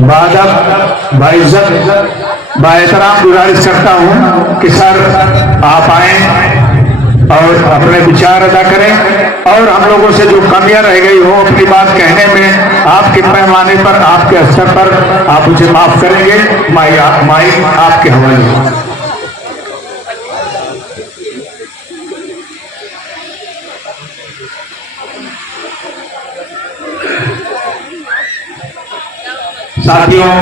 बादब बाइज्जत बाएहतराम गुजारिश करता हूं कि सर आप आए और अपने विचार अदा करें और हम लोगों से जो कमियां रह गई हो अपनी बात कहने में आपके पैमाने पर, आपके स्तर पर आप उसे माफ करेंगे। माई आपके हवाले। साथियों,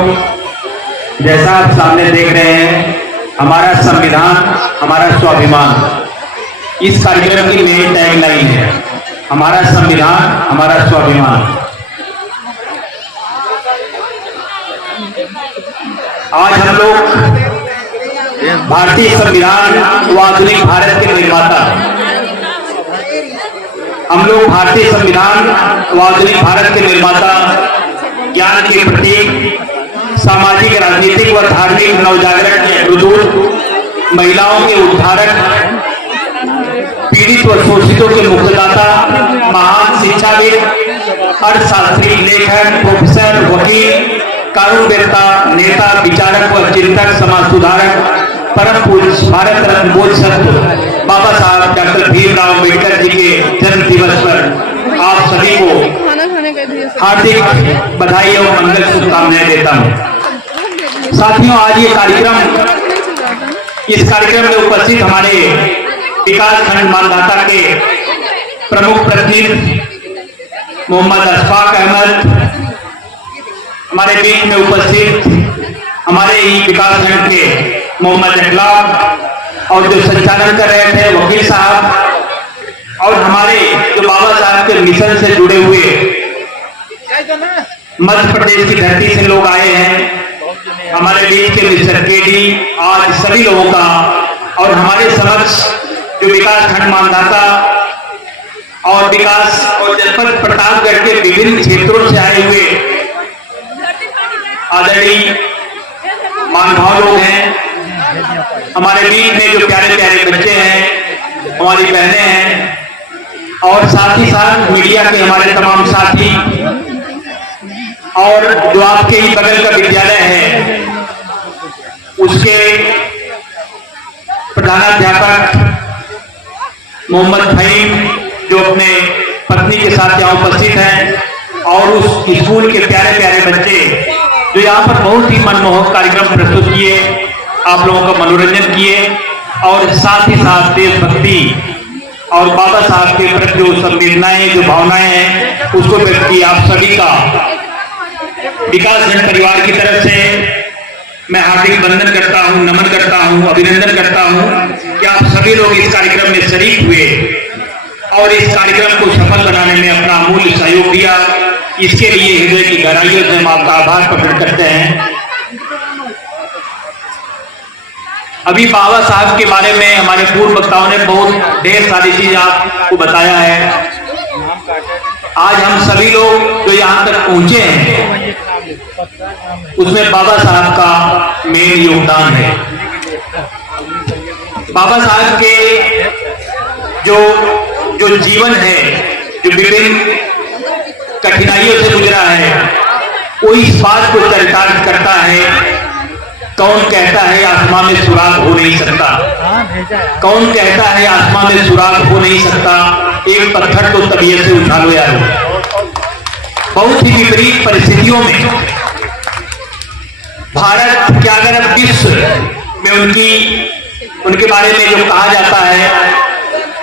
जैसा आप सामने देख रहे हैं, हमारा संविधान हमारा स्वाभिमान इस कार्यक्रम की मेन टैगलाइन है। हमारा संविधान हमारा स्वाभिमान। आज हम लोग भारतीय संविधान व आधुनिक भारत के निर्माता, हम लोग भारतीय संविधान व आधुनिक भारत के निर्माता, ज्ञान के प्रतीक, सामाजिक, राजनीतिक व धार्मिक नवजागरण के प्रदूत, महिलाओं के उद्धारक, पीड़ित व शोषितों के मुक्तदाता, महान शिक्षाविद, अर्थशास्त्री, लेखक, प्रोफेसर, वकील, कानूनवेत्ता, नेता, विचारक व चिंतक, समाज सुधारक, परम पूज्य भारत रत्न बोधिसत्व बाबा साहब डॉक्टर भीमराव अम्बेडकर जी के जन्म दिवस पर आप सभी को हार्दिक बधाई और मंगल शुभकामनाएं देता हूं। साथियों, आज ये कार्यक्रम, इस कार्यक्रम में उपस्थित हमारे विकास खंड मानधाता के प्रमुख प्रतिनिधि मोहम्मद अशफाक अहमद, हमारे बीच में उपस्थित हमारे ही विकास खंड के मोहम्मद अखलाक और जो संचालन कर रहे थे वकील साहब, और हमारे जो बाबा साहब के मिशन से जुड़े हुए मध्य प्रदेश की धरती से लोग आए हैं, हमारे बीच के मिस्टर केडी, आज सभी लोगों का, और हमारे समक्ष जो विकास खंड मानधाता और विकास और जनपद प्रतापगढ़ के विभिन्न क्षेत्रों से आए हुए आदरणीय महानुभाव लोग हैं, हमारे बीच में जो प्यारे प्यारे बच्चे हैं, हमारी बहनें हैं, और साथ ही साथ मीडिया के हमारे तमाम साथी, और जो आपके ही बगल का विद्यालय है उसके प्रधानाध्यापक मोहम्मद फहीम, जो अपने पत्नी के साथ यहाँ उपस्थित हैं, और उस स्कूल के प्यारे प्यारे बच्चे जो यहाँ पर बहुत ही मनमोहक कार्यक्रम प्रस्तुत किए, आप लोगों का मनोरंजन किए, और साथ ही साथ देशभक्ति और बाबा साहब के प्रति जो संवेदनाएं, जो भावनाएं हैं, उसको व्यक्त किया। आप सभी का विकास खंड परिवार की तरफ से मैं हार्दिक वंदन करता हूं, नमन करता हूं, अभिनंदन करता हूं कि आप सभी लोग इस कार्यक्रम में शरीक हुए और इस कार्यक्रम को सफल बनाने में अपना अमूल्य सहयोग दिया। इसके लिए हृदय की गहराइयों से हम आपका आभार प्रकट करते हैं। अभी बाबा साहब के बारे में हमारे पूर्व वक्ताओं ने बहुत ढेर सारी चीज आपको बताया है। आज हम सभी लोग जो यहाँ तक पहुंचे हैं उसमें बाबा साहब का मेन योगदान है। बाबा साहब के जो जीवन है, जो विभिन्न कठिनाइयों से गुजरा है, वो इस बात को चरितार्थ करता है। कौन कहता है आसमां में सुराग हो नहीं सकता, कौन कहता है आसमां में सुराग हो नहीं सकता, एक पत्थर तो तबीयत से उठा लो यार। बहुत ही विपरीत परिस्थितियों में भारत क्या, अगर अब विश्व में उनके बारे में जो कहा जाता है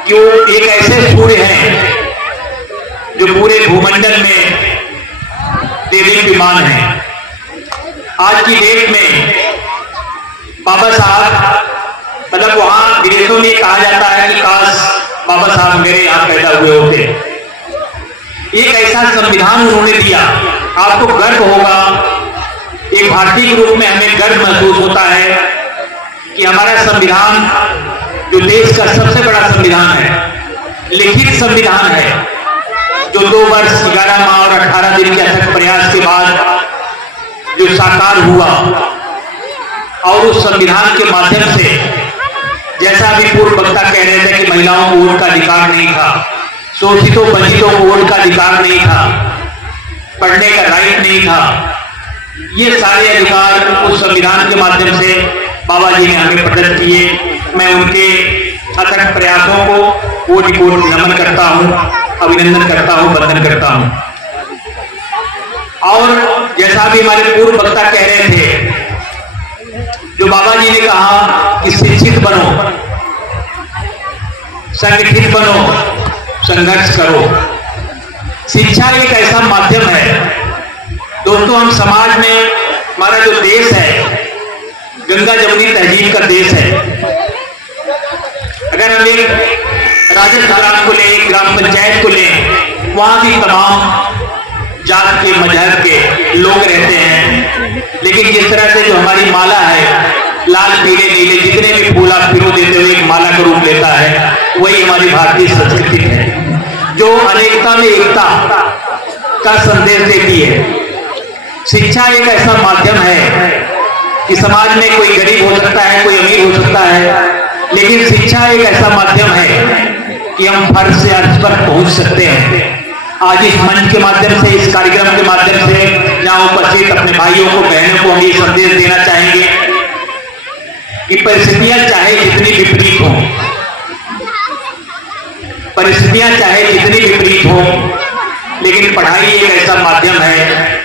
कि वो एक ऐसे सूर्य हैं जो पूरे भूमंडल में देदीप्यमान है। आज की डेट में बाबा साहब, मतलब वहां विदेशों में कहा जाता है कि काश बाबा साहब मेरे यहाँ पैदा हुए होते। एक ऐसा संविधान उन्होंने दिया, आपको गर्व होगा, एक भारतीय के रूप में हमें गर्व महसूस होता है कि हमारा संविधान जो देश का सबसे बड़ा संविधान है, लिखित संविधान है, जो 2 वर्ष 11 माह और 18 दिन के अथक प्रयास के बाद जो साकार हुआ, और उस संविधान के माध्यम से, जैसा अभी पूर्व वक्ता कह रहे थे कि महिलाओं को वोट का अधिकार नहीं था, शोषितों वंचितों को वोट का अधिकार नहीं था, पढ़ने का राइट नहीं था, ये सारे अधिकार उस संविधान के माध्यम से बाबा जी ने हमें प्रदत्त किए। मैं उनके अथक प्रयासों को कोटि कोटि नमन करता हूँ, अभिनंदन करता हूँ, वंदन करता हूँ। और जैसा भी हमारे पूर्व वक्ता कह रहे थे, जो बाबा जी ने कहा कि शिक्षित बनो, संगठित बनो, संघर्ष करो। शिक्षा एक ऐसा माध्यम है दोस्तों, हम समाज में, हमारा जो देश है गंगा जमुनी तहजीब का देश है। अगर हम एक राजस्व ग्राम को लें, ग्राम पंचायत को लें, वहां भी तमाम जात के, मजहब के लोग रहते हैं, लेकिन जिस तरह से जो हमारी माला है, लाल पीले नीले जितने भी फूल आप पिरो देते हुए एक माला का रूप लेता है, वही हमारी भारतीय संस्कृति है जो अनेकता में एकता का संदेश देती है। शिक्षा एक ऐसा माध्यम है कि समाज में कोई गरीब हो सकता है, कोई अमीर हो सकता है, लेकिन शिक्षा एक ऐसा माध्यम है कि हम फर्श से अर्श पर पहुंच सकते हैं। आज इस मंच के माध्यम से, इस कार्यक्रम के माध्यम से यहाँ उपस्थित अपने भाइयों को, बहनों को हम ये संदेश देना चाहेंगे कि परिस्थितियां चाहे जितनी विपरीत हो, परिस्थितियां चाहे जितनी विपरीत हो, लेकिन पढ़ाई एक ऐसा माध्यम है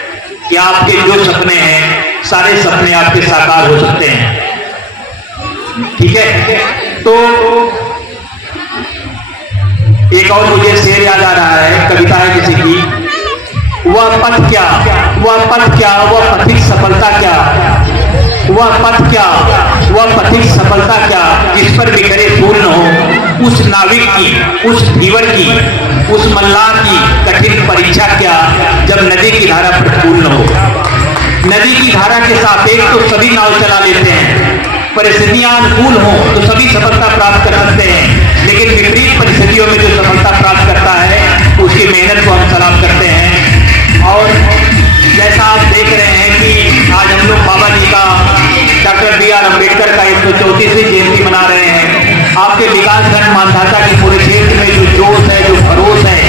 कि आपके जो सपने हैं, सारे सपने आपके साकार हो सकते हैं। ठीक है, तो एक और मुझे शेर याद आ रहा है, कविता है किसी की। वह पथ क्या, वह पथ क्या, वह पथिक सफलता क्या, वह पथ क्या, वह पथिक सफलता क्या, जिस पर बिखरे फूल न हो। उस नाविक की, उस धीवर की, उस मल्लाह की कठिन परीक्षा क्या, जब नदी की धारा प्रतिकूल न हो। नदी की धारा के सापेक्ष तो सभी नाव चला लेते हैं, परिस्थितियां अनुकूल हो तो सभी सफलता प्राप्त कर सकते हैं, लेकिन विपरीत परिस्थितियों में जो सफलता प्राप्त करता है उसकी मेहनत को हम सलाम करते हैं। और जैसा आप देख रहे हैं कि आज हम लोग बाबा जी का, डॉक्टर बी आर अम्बेडकर का 134वीं जयंती मना रहे हैं। आपके विकासखंड मानधाता के पूरे क्षेत्र में जो जोश है, जो भरोस है,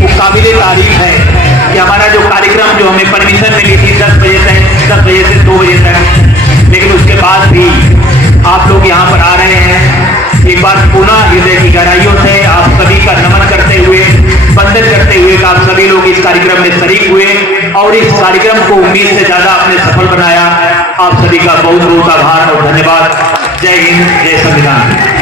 वो काबिले तारीफ है कि हमारा जो कार्यक्रम, जो हमें परमिशन मिली थी 10 बजे से 2 बजे तक, लेकिन उसके बाद भी आप लोग यहाँ पर आ रहे हैं। एक बार पुनः हृदय की गहराइयों से आप सभी का नमन करते हुए, वंदन करते हुए कि आप सभी लोग इस कार्यक्रम में शरीक हुए और इस कार्यक्रम को उम्मीद से ज्यादा आपने सफल बनाया। आप सभी का बहुत बहुत आभार और धन्यवाद। जय हिंद, जय संविधान।